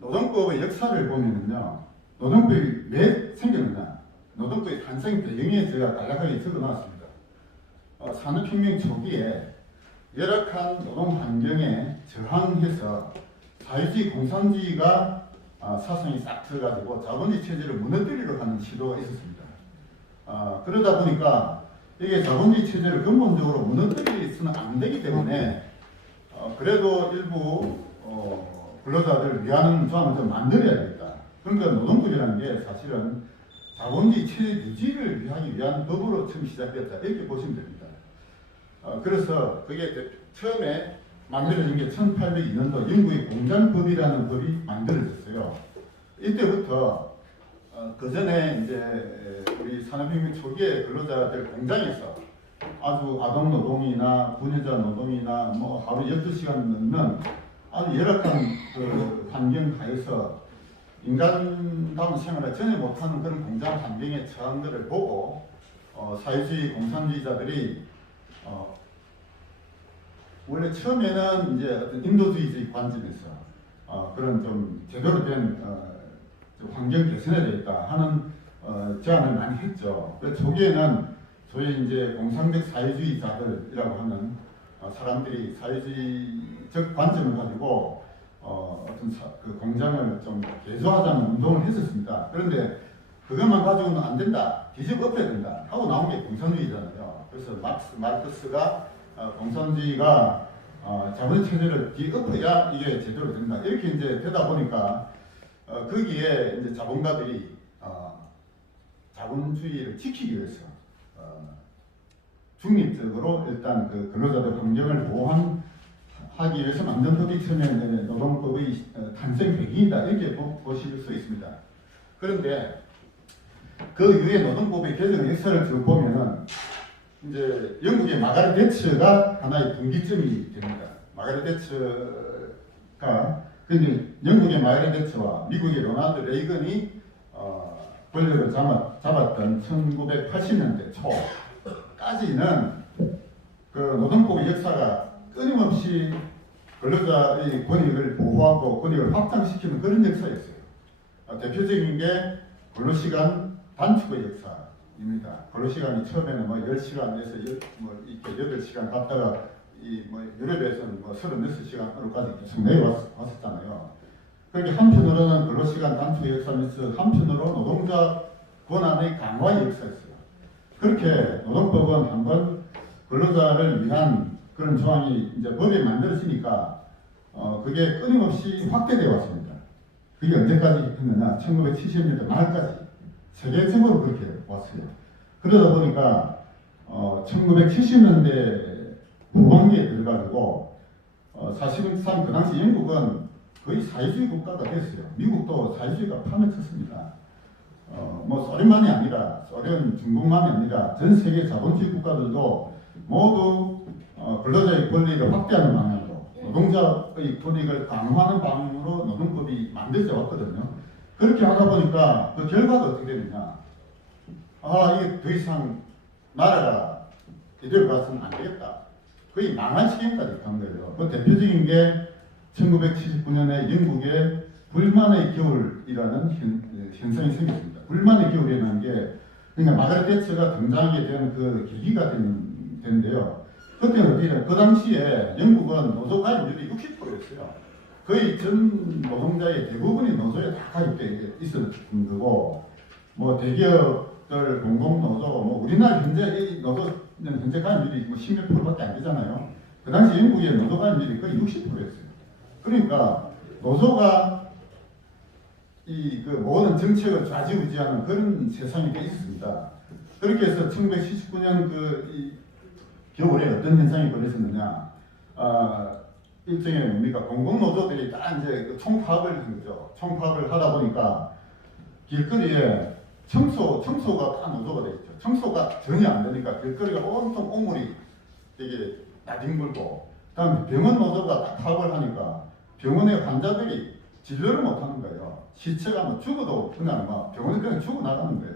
노동법의 역사를 보면은요, 노동법이 왜 생겼느냐, 노동법의 탄생 배경에 제가 간략하게 적어놨습니다. 산업혁명 초기에 열악한 노동 환경에 저항해서 사회주의 공산주의가 사상이 싹 들어가지고 자본주의 체제를 무너뜨리려 하는 시도가 있었습니다. 그러다 보니까 이게 자본주의 체제를 근본적으로 무너뜨리서는 안 되기 때문에 그래도 일부 근로자들을 위하는 조항을 좀 만들어야겠다. 그러니까 노동법이라는 게 사실은 자본주의 체제 유지를 하기 위한 법으로 처음 시작되었다. 이렇게 보시면 됩니다. 그래서 그게 처음에 만들어진 게 1802년도 영국의 공장법이라는 법이 만들어졌어요. 이때부터 그 전에 이제 우리 산업혁명 초기에 근로자들 공장에서 아주 아동 노동이나 분여자 노동이나 뭐 하루 12시간 넘는 아주 열악한 그 환경 하에서 인간다운 생활을 전혀 못하는 그런 공장 환경에 처한 것을 보고 사회주의 공산주의자들이 원래 처음에는 이제 어떤 인도주의적 관점에서 그런 좀 제대로 된 환경 개선해야 되겠다 하는 제안을 많이 했죠. 초기에는 소위 이제 공상적 사회주의자들이라고 하는 사람들이 사회주의적 관점을 가지고 어떤 그 공장을 좀 개조하자는 운동을 했었습니다. 그런데 그것만 가지고는 안 된다, 뒤집어 엎어야 된다 하고 나온 게 공산주의잖아요. 그래서 마르크스가 공산주의가 자본 체제를 뒤엎어야 이게 제대로 된다 이렇게 이제 되다 보니까 거기에 이제 자본가들이 자본주의를 지키기 위해서 중립적으로 일단 그 근로자들 환경을 보호하기 위해서 만든 법이 처음에 노동법의 탄생 배경이다 이렇게 보실 수 있습니다. 그런데 그 이후에 노동법의 개정 역사를 쭉 보면은 이제 영국의 마가렛 대처가 하나의 분기점이 됩니다. 마가렛 대처가 근데 영국의 마가렛 대처와 미국의 로널드 레이건이 권력을 잡았던 1980년대 초까지는 그 노동법의 역사가 끊임없이 근로자의 권익을 보호하고 권익을 확장시키는 그런 역사였어요. 대표적인 게 근로시간 단축의 역사입니다. 근로시간이 처음에는 뭐 10시간에서 뭐 이렇게 8시간 갔다가 유럽에서는 뭐 36시간으로까지 계속 내려왔었잖아요. 그렇게 한편으로는 근로시간 단축의 역사면서 한편으로 노동자 권한의 강화의 역사였어요. 그렇게 노동법은 한번 근로자를 위한 그런 조항이 이제 법에 만들어지니까 그게 끊임없이 확대되어 왔습니다. 그게 언제까지 했느냐? 1970년대 말까지 세계적으로 그렇게 왔어요. 그러다 보니까 1970년대 후반기에 들어가지고 사실상 그 당시 영국은 거의 사회주의 국가가 됐어요. 미국도 사회주의가 판을 쳤습니다. 뭐 소련만이 아니라 소련, 중국만이 아니라 전 세계 자본주의 국가들도 모두 근로자의 권리를 확대하는 방향으로 노동자의 권익을 강화하는 방향으로 노동법이 만들어져 왔거든요. 그렇게 하다 보니까 그 결과가 어떻게 되느냐? 이게 더 이상 나라가 이대로 가서는 안 되겠다. 거의 망할 시기까지 간 거예요. 그 대표적인 게 1979년에 영국의 불만의 겨울이라는 현상이 생겼습니다. 불만의 겨울이라는 게 그러니까 마가렛 대처가 등장하게 된 그 계기가 된데요. 그때는 어떻게 그 당시에 영국은 노조 가입률이 60%였어요. 거의 전 노동자의 대부분이 노조에 다 가입돼 있었던 거고, 뭐 대기업들 공공노조, 뭐 우리나라 현재 이 노조는 현재 가입률이 뭐 10몇 %밖에 안 되잖아요. 그 당시 영국의 노조 가입률이 거의 60%였어요. 그러니까 노조가 그 모든 정책을 좌지우지하는 그런 세상이 돼 있었습니다. 그렇게 해서 1979년 겨울에 어떤 현상이 벌어졌느냐? 일종의 뭡니까? 공공노조들이 다 이제 총파업을 한 거죠. 총파업을 하다 보니까 길거리에 청소가 다 노조가 돼 있죠. 청소가 전혀 안 되니까 길거리가 온통 옹물이 되게 나뒹굴고, 그다음에 병원 노조가 다 파업을 하니까 병원의 환자들이 진료를 못 하는 거예요. 시체가 뭐 죽어도 그냥 막 병원에 그냥 죽어 나가는 거예요.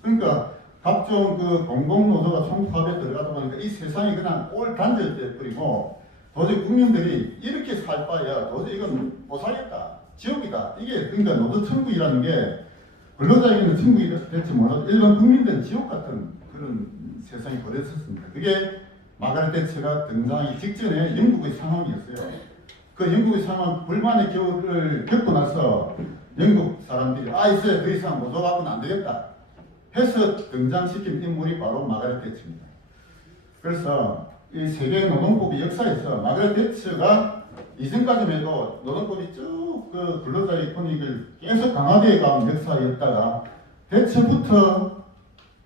그러니까 각종 그 공공노조가 총파업에 들어가다 보니까 이 세상이 그냥 올 단절돼 버리고 도저히 국민들이 이렇게 살 바에야 도저히 이건 못 살겠다. 지옥이다. 이게 그러니까 노조 천국이라는 게 근로자에게는 천국이 될지 몰라도 일반 국민들은 지옥 같은 그런 세상이 벌어졌습니다. 그게 마가렛 대처가 등장하기 직전에 영국의 상황이었어요. 그 영국의 상황, 불만의 겨울을 겪고 나서 영국 사람들이 이제 더 이상 노조하고는 안 되겠다 해서 등장시킨 인물이 바로 마가렛 대처입니다. 그래서 이 세계 노동법의 역사에서 마가렛 대처가 이전까지만 해도 노동법이 쭉 그 근로자의 권익을 계속 강화되어 간 역사였다가 대처부터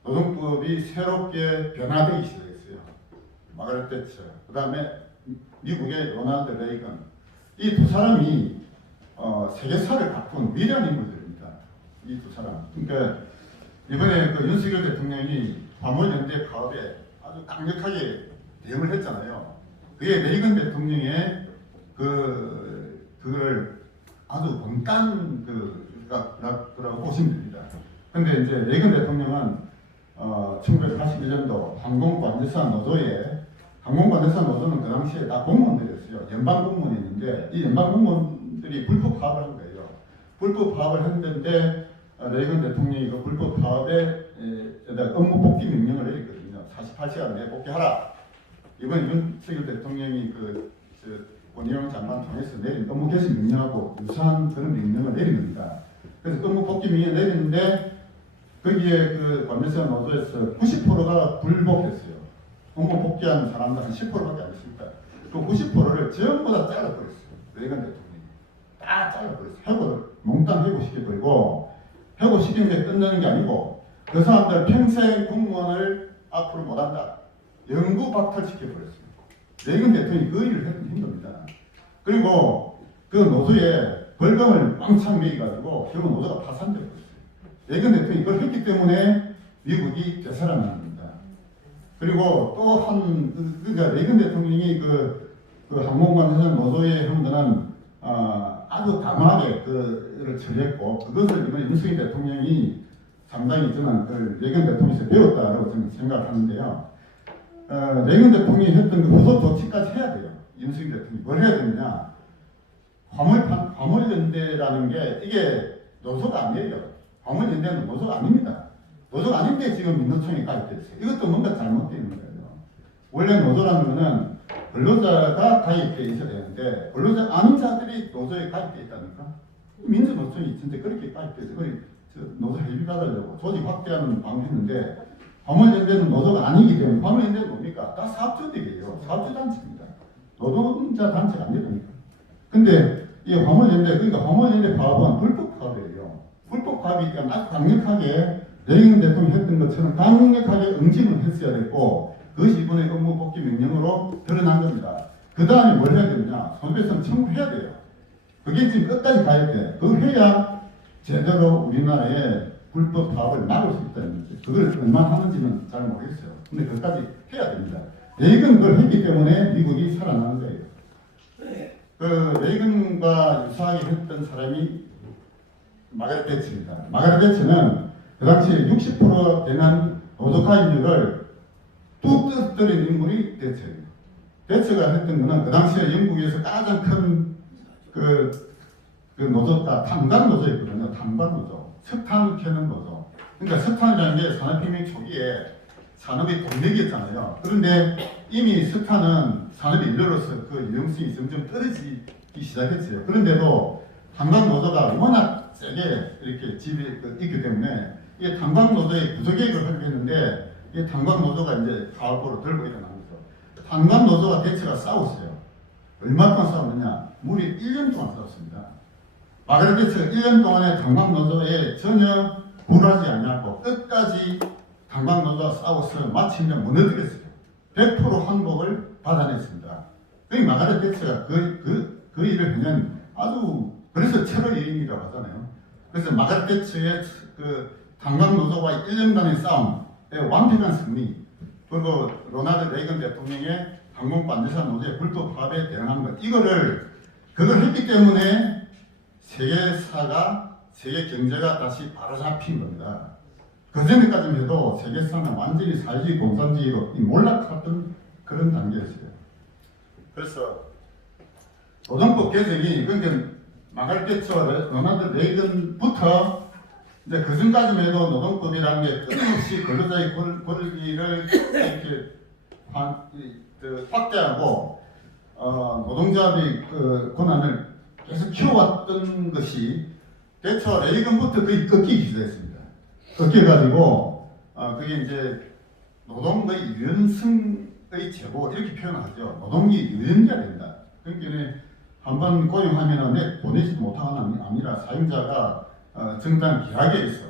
노동법이 새롭게 변화되기 시작했어요. 마가렛 대처, 그 다음에 미국의 로널드 레이건, 이 두 사람이 세계사를 바꾼 위대한 인물들입니다. 이 두 사람. 그러니까 이번에 그 윤석열 대통령이 화물연대 파업에 아주 강력하게 대응을 했잖아요. 그게 레이건 대통령의 그걸 아주 번깐 그라고 보시면 됩니다. 근데 이제 레이건 대통령은 1982년도 항공관제사 노조에, 항공관제사 노조는 그 당시에 다 공무원들이었어요. 연방 공무원이었는데 이 연방 공무원들이 불법 파업을 한 거예요. 불법 파업을 했는데 레이건 대통령이 그 불법 파업에 업무 복귀 명령을 내렸거든요. 48시간 내에 복귀하라. 이번 윤석열 대통령이 원희룡 장관 통해서 내린 업무 개시 명령하고 유사한 그런 명령을 내린 겁니다. 그래서 업무 복귀 명령을 내렸는데 거기에 그 관제사 노조에서 90%가 불복했어요. 업무 복귀한 사람들 한 10%밖에 안 됐습니다. 그 90%를 전부 다 잘라버렸어요. 레이건 대통령이 다 잘라버렸어요. 해고를 몽땅 해고시켜버리고, 해고시킨 게 끝나는 게 아니고 그 사람들 평생 공무원을 앞으로 못한다, 영구 박탈시켜버렸어요. 레이건 대통령이 그 일을 한 겁니다. 그리고 그 노조에 벌금을 왕창 매겨가지고 결국 노조가 파산되었어요. 레이건 대통령이 그걸 했기 때문에 미국이 되살아난 겁니다. 그리고 또 그러니까 레이건 대통령이 그 항공관제사 노조의 형들은 아주 단호하게 그를 처리했고, 그것을 이번 윤석열 대통령이 상당히 저는 그 레이건 대통령에서 배웠다라고 저는 생각하는데요. 레이건 대통령이 했던 그 후속 조치까지 해야 돼요. 윤석열 대통령이 뭘 해야 되느냐? 화물연대라는 게 이게 노조가 아니에요. 화물연대는 노조가 아닙니다. 노조가 아닌데 지금 민노총에 가입되어 있어요. 이것도 뭔가 잘못되어 있는 거예요. 원래 노조라는 거는 근로자가 가입되어 있어야 되는데 근로자 아닌 자들이 노조에 가입되어 있다니까? 민주노총이 진짜 그렇게 가입되어 있어요. 노조 회비 받으려고 조직 확대하는 방법했는데 화물연대는 노조가 아니기 때문에, 화물연대는 뭡니까? 다 사업주들이에요. 사업주 단체입니다. 노동자 단체가 아니라니까. 근데 이 화물연대, 그러니까 화물연대 파업은 불법 파업이에요. 불법 파업이기 때문에 아주 강력하게 레이건 대통령이 했던 것처럼 강력하게 응징을 했어야 됐고, 그것이 이번에 업무 복귀 명령으로 드러난 겁니다. 그 다음에 뭘 해야 되느냐? 손배성 청구해야 돼요. 그게 지금 끝까지 가야 돼. 그걸 해야 제대로 우리나라의 불법 파업을 막을 수 있다는 거죠. 그걸 얼마나 하는지는 잘 모르겠어요. 근데 그것까지 해야 됩니다. 레이건 그걸 했기 때문에 미국이 살아나는 거예요. 그 레이건과 유사하게 했던 사람이 마가렛 대처입니다. 마가렛 대처는 그 당시에 60% 되는 노조 가입률을 뚝 떨어뜨린 인물이 대처예요. 대처가 했던 거는 그 당시에 영국에서 가장 큰 그 노조가 탄광 노조였거든요. 탄광 노조. 석탄 캐는 노조. 그러니까 석탄이라는 게 산업혁명 초기에 산업의 동력이었잖아요. 그런데 이미 석탄은 산업의 일로로서 그 유용성이 점점 떨어지기 시작했어요. 그런데도 탄광 노조가 워낙 세게 이렇게 집에 있기 때문에 이 탄광 노조의 구조개혁을 하려고 했는데 이 탄광 노조가 이제 파업으로 들고 일어나면서 탄광 노조와 대처가 싸웠어요. 얼마 동안 싸웠느냐? 무려 1년 동안 싸웠습니다. 마가렛 대처가 1년 동안에 탄광 노조에 전혀 굴하지 않냐고 끝까지 탄광 노조와 싸워서 마침내 무너뜨렸어요. 100% 항복을 받아냈습니다. 그 마가렛 대처가 그 일을 그냥 아주, 그래서 철의 여인이라고 하잖아요. 그래서 마가렛 대처의 그 탄광 노조와의 1년간의 싸움의 완벽한 승리, 그리고 로널드 레이건 대통령의 항공관제사 노조의 불법 파업에 대응한 것, 그걸 했기 때문에 세계 경제가 다시 바로잡힌 겁니다. 그전에까지만 해도 세계사는 완전히 사회주의 공산주의로 몰락했던 그런 단계였어요. 그래서 노동법 개정이, 그러니까 마가렛 대처, 로나ल्드 레이건부터 이제 그 전까지만 해도 노동법이라는 게 끊임없이 근로자의 권리를 이렇게 확대하고 노동자의 그 권한을 계속 키워왔던 것이 대처 레이건부터 거의 꺾이기 시작했습니다. 꺾여가지고 그게 이제 노동의 유연성의 제고 이렇게 표현하죠. 노동이 유연해야 된다. 그러니까 한번 고용하면은 보내지도 못하는 아니라 사용자가 정당 계약에 있어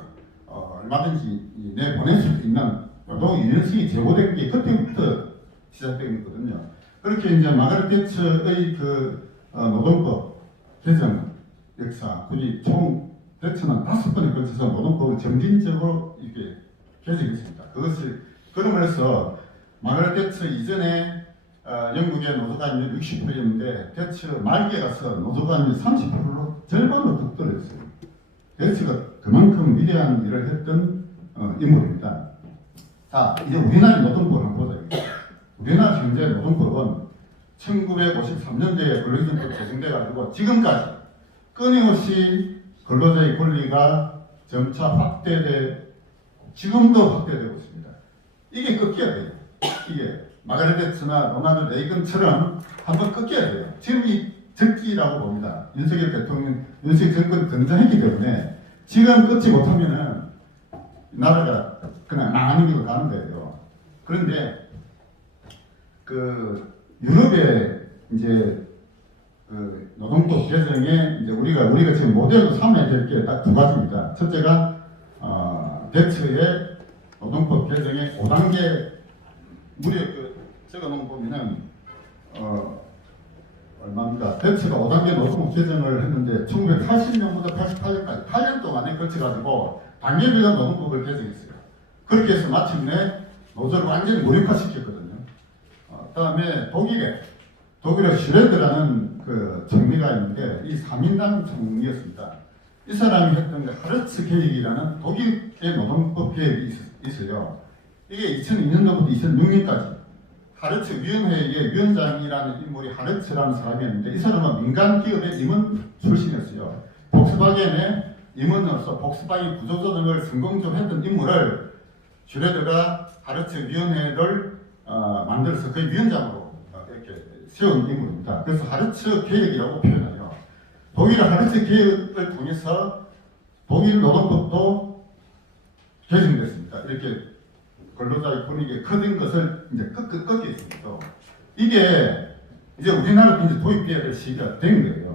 얼마든지 내보낼 수 있는 노동 유연성이 제고된 게 그때부터 시작된 거거든요. 그렇게 이제 마가렛 대처의 그 노동법 개정 역사, 굳이 총 대처는 5번에 걸쳐서 노동법을 점진적으로 이렇게 개정했습니다. 그것을 그러면서 마가렛 대처 이전에 영국의 노조가율 60%였는데 대처 말기에 가서 노조가율 30%로 절반으로 뚝 떨어졌어요. 대처가 그만큼 위대한 일을 했던 인물입니다. 자, 이제 우리나라 노동법을 한번 보자. 우리나라 현재 노동법은 1953년도에 근로기준법 제정돼가지고 지금까지 끊임없이 근로자의 권리가 점차 지금도 확대되고 있습니다. 이게 꺾여야 돼요. 이게 마가렛 대처나 로나ल्드 레이건처럼 한번 꺾여야 돼요. 지금 이 적기라고 봅니다. 윤석열 대통령, 윤석열 정권이 등장했기 때문에 지금 끊지 못하면은 나라가 그냥 망하는 길로 가는 거예요. 그런데 그 유럽의 이제 그 노동법 개정에 이제 우리가 지금 모델로 삼아야 될 게 딱 두 가지입니다. 첫째가 대처의 노동법 개정의 5단계 무려 적어놓은 보면은 얼마입니까? 대처가 5단계 노동법 개정을 했는데 1980년부터 88년까지 8년 동안에 걸쳐가지고 단계별로 노동법을 개정했어요. 그렇게 해서 마침내 노조를 완전히 무력화시켰거든요. 그다음에 독일의 슈레드라는 그 총리가 있는데 이 3인당 총리였습니다. 이 사람이 했던 게 하르츠 계획이라는 독일의 노동법 계획이 있어요. 이게 2002년도부터 2006년까지 하르츠 위원회의 위원장이라는 인물이 하르츠라는 사람이었는데 이 사람은 민간 기업의 임원 출신이었어요. 복스바겐의 임원으로서 복스바겐 구조조정을 성공적으로 했던 인물을 슈레드가 하르츠 위원회를 만들어서 그 위원장으로 이렇게 세운 인물입니다. 그래서 하르츠 계획이라고 표현해요. 독일의 하르츠 계획을 통해서 독일 노동법도 개정됐습니다. 이렇게 근로자의 권익이 커진 것을 이제 꺾였습니다. 이게 이제 우리나라도 이제 도입돼야 될 시기가 된 거예요.